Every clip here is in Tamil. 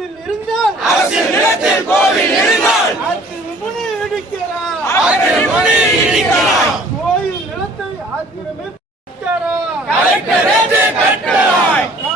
கோவில் இருந்தால் அரசின் நிலத்தில் கோவில் இருந்தால் ஆக்கிரமிப்பு கோயில் நிலத்தை ஆக்கிரமிப்பு கலெக்டரேட்டு கட்டலாம்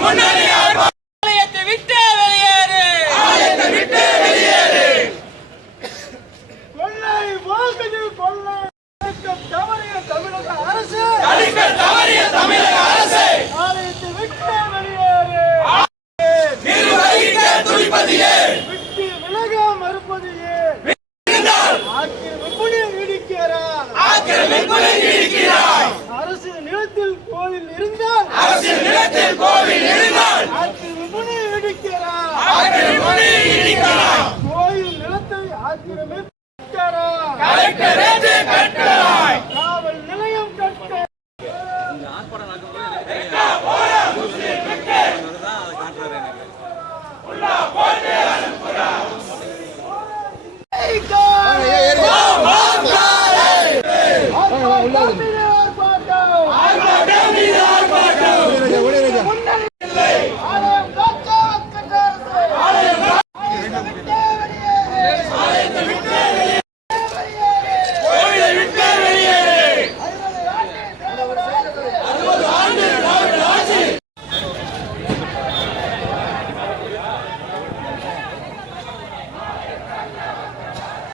Monday. நிலத்தில் கோவில் இருந்தால் அரசியல் நிலத்தில் கோவில் இருந்தால் ஆக்கிரமிப்பு இடிக்கலாம் ஆக்கிரமிப்பு இடிக்கலாம் கோயில் நிலத்தை ஆக்கிரமிப்பு கலெக்டரேட்டு கட்டலாம்.